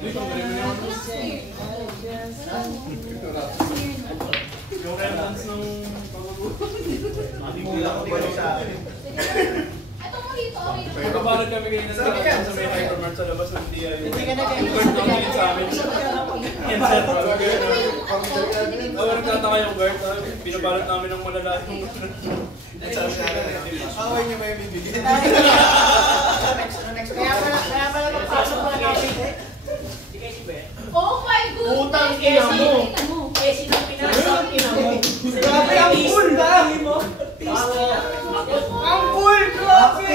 Yung remnants ng Mula ko balik sa akin. Ito mo dito, okay. Nagpaparad kami kayo ng sa may hypermart sa labas ng DIY. Hindi ka na kayo. Yung guard namin sa amin. Yan sir. Oo, nagtataka yung guard. Pinabalot namin ng malalaki. Away niyo may bibigyan. Kaya pala magpasok pa namin. Oh my goodness! Utang ina mo. Eh, sinong Utang ina mo. Grabe ang cool na! Ang cool! Grabe!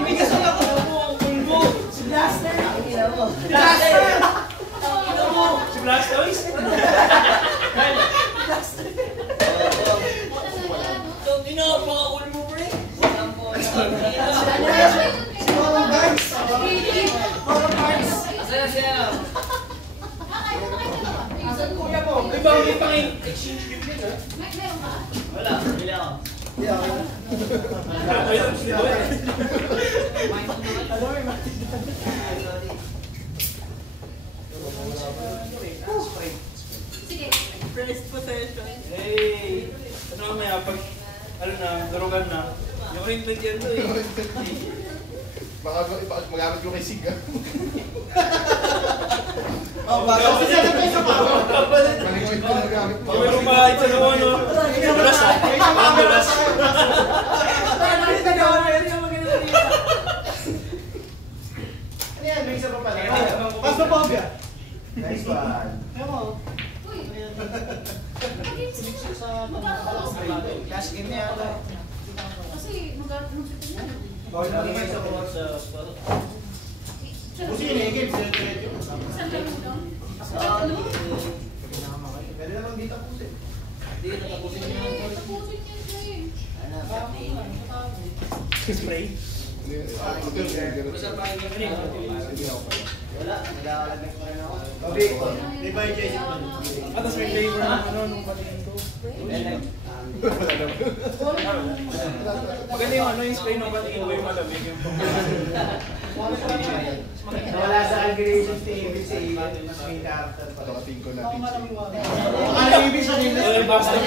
Ibigas na ako ang cool mo! Si Blaster. Blaster! Ina mo. Si Blastoise? Ina, mga-cool mo, pre. Si Mama guys! Mama guys! Asaya siya. Kuya mo! Di ba may pang-exchange gift din ha? Meron ka? Wala, bili ako. Ayun, si Doy. Alam mo yung Sige. First possession. Hey! Ano mamaya pag, ano na, darugan na. Yung ring plate yan to eh. Baka magamit ko kay Sig ah. baka kasi sa tayo sa pao. Malingoy ko na gamit mo. Kung may kumahit sa gawa no? Malas ah. Parang malas. Ano yan? May isa pa pala. Pas pa Bobia. Nice one. Uy. Last game niya ata. Kasi mag-shoot niya. Bawal na may isa pa sa spot. Busi yun eh, game. Saan ka mo daw? Pwede naman dito pusi. Hindi, natapusin niya. Tapusin niya siya eh. Spray. Basta pa yung wala, nag-aalag pa rin ako. Di ba yung Jason? At tas may flavor ng ano, nung patingin ko. Maganda yung ano, yung spray nung patingin ko yung malamig yung Nawala sa calculation si David sa main character pa. Nakating ko natin. Ano yung ibig sabihin na Yung basta mo.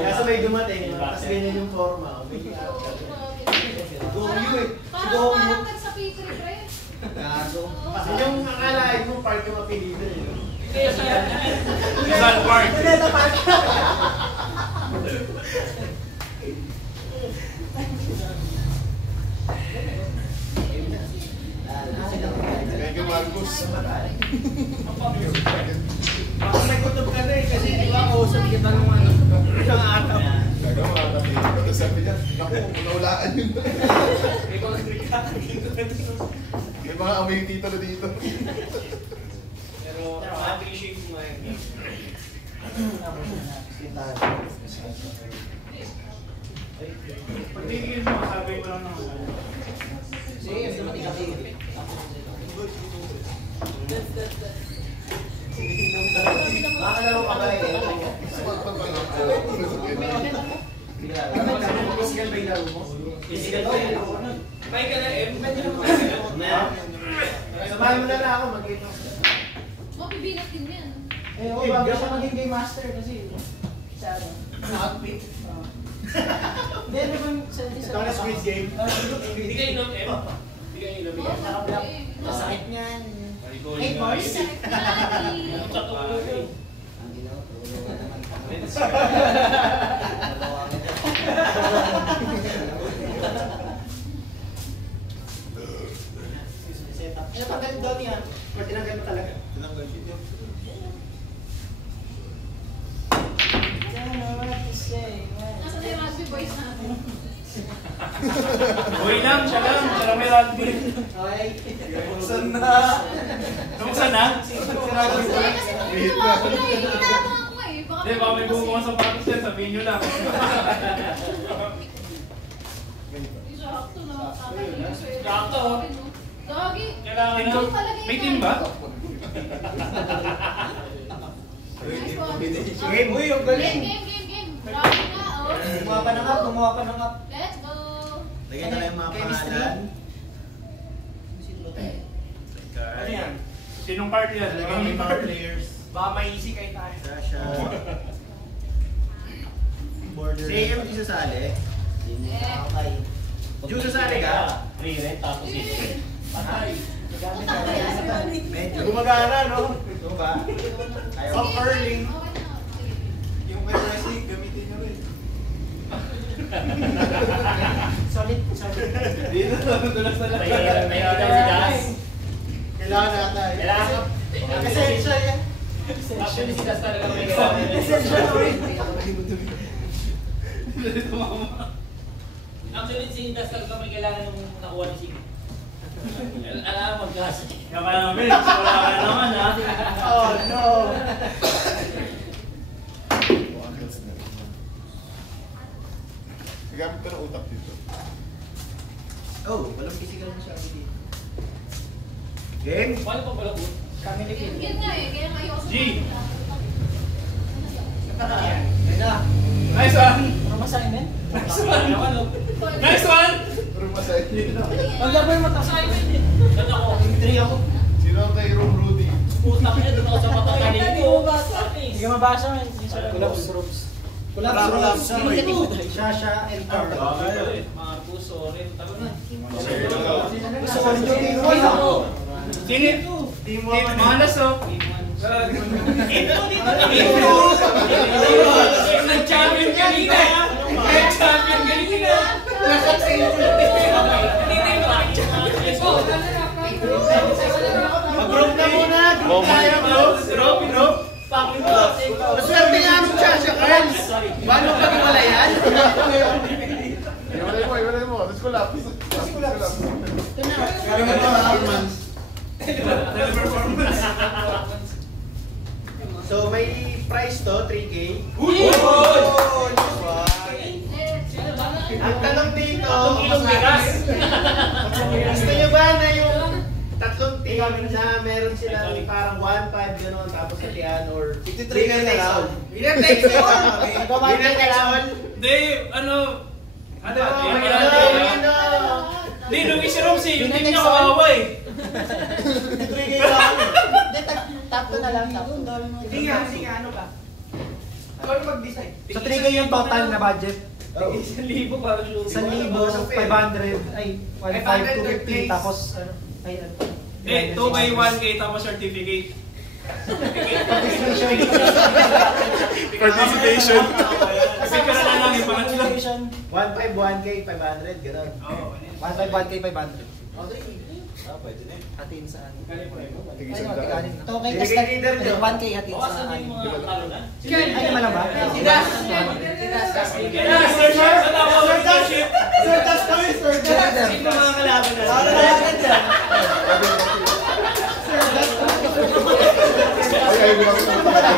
kaya sabay dumating, tapos ganyan yung forma. Main character. Siguro yun eh. Siguro Parang yun. sa P3, pre. Kasi yung akalain mo, park yung mapilitan eh. Isang park. Pineta park. Thank you, Marcos. Ako may kutob ka na eh, kasi di ba kausap kita nung ano, isang araw. Gagawa mga kapatid. Tapos sabi niya, naku, naulaan yun. May mga amoy tito na dito. Pero, ma-appreciate mo ngayon. Pag titigil mo, sabi mo lang naman. Sige, dumating kasi. Makalaro ka ba eh? Physical ba yung laro mo? Physical ba yun? May ka na M? Samahan mo na lang ako, mag-game master. Mabibilat din yan. Eh, oo, bago siya maging game master kasi. Sa ano? Outfit. Hindi, ano bang sa ito na Squid Game? Hindi kayo inom M? Hindi kayo inom M? Nakablock. Masakit niyan. Hey, Hey, boys! Ano pag ganito daw niya? Or tinanggal mo talaga? Tinanggal siya. Nasa na yung rugby boys natin. Uy lang, siya lang. Siya lang may rugby. Okay. Saan na? Nung saan na? Kasi tutuwa ko na eh. Inaabang ako eh. Hindi, baka may bumuha sa patos yan. Sabihin nyo lang. Sakto na. Sakto. Dagi. Kailangan na. May team ba? Nice one. Game, uy, yung galing. Game. Grabe na, oh. Gumawa pa ng up, gumawa pa ng up. Let's go. Lagyan na lang yung mga pangalan. Sinong card yan? May mga players. Baka may easy kayo tayo. Sasha. Si AM di sasali. Eh. Yung sasali ka? Re-rent tapos in-rent. Patay. Utang na yan. Medyo. Gumagana, no? Ito ba? Ayaw. Pang curling. Okay na. Sige. Yung kay Messi, gamitin nyo rin. Solid. Dito, dulas na lang. May daw si Das. Kailangan nata. Kailangan. Kasi siya yan. Actually si Das talaga may kailangan. Essential oil. Actually si Das talaga may kailangan yung nakuha ni Sige. Alam mo, gas. Kaya ka namin, wala ka naman ha. Oh no. Gamit ka ng utak dito. Oh, walang physical masyado dito. Game? Paano pa pala po? Kami ni Kim. Yun nga eh, kaya kayo G. Ayun na. Nice one! Ano assignment? Nice one! Nice one! Pero masaya dito. Wag na po yung mata-assignment eh. Saan ako? 3 ako. Sino ang kay Room Rudy? Putang ina, doon ako sa matakaling ko. Hindi ka mabasa man. Collapse groups. Collapse. Sasha and Carl. Marcus, Oren, tama na. Sino? Mahalas oh. Nag-champion kanina! Nag-champion kanina! Lakas sa inyo! Mag-group na muna. Group tayo, group. Group. Maswerte nga nung Sasha, Carl. Paano ka wala yan? Iwalay mo. Let's collapse. Let's collapse. So may price to, 3K. Ang tanong dito, gusto nyo ba na yung tatlong team na meron silang parang 1-5 gano'n tapos hatian or winner takes all? Winner takes all! Winner takes all! Hindi, ano? Ano? Ano? Hindi, nung si Romsey, yung team niya kawawa eh. 3K lang. Hindi, top 2 na lang. Hindi nga, ano ka? Ikaw yung mag-decide. So 3K yung total na budget. 1,000 para show. 1,000, 500, ay 1,500, 250, tapos ano, ay ano. Eh, 2 by 1K tapos certificate. Participation. Kasi ka na lang yung pangatlo. 1.5, 1K, 500, gano'n. Oo, 1,500, 1K, 500. Pwede na. Hatiin sa ano. Tig-isang-daan. Ito, okay, Bigay kasi leader nyo. 1K hatiin Bawas sa na ano. yung mga talo na. Ay, naman lang ba? Si Das! Sir, tas kami, sir. Sino mga kalaban na? Ay, mo lang.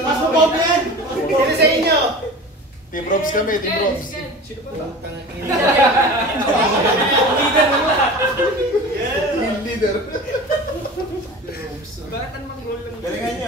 Mas mabob yan! Sino sa inyo? Team Robs kami, Team Robs. Team leader.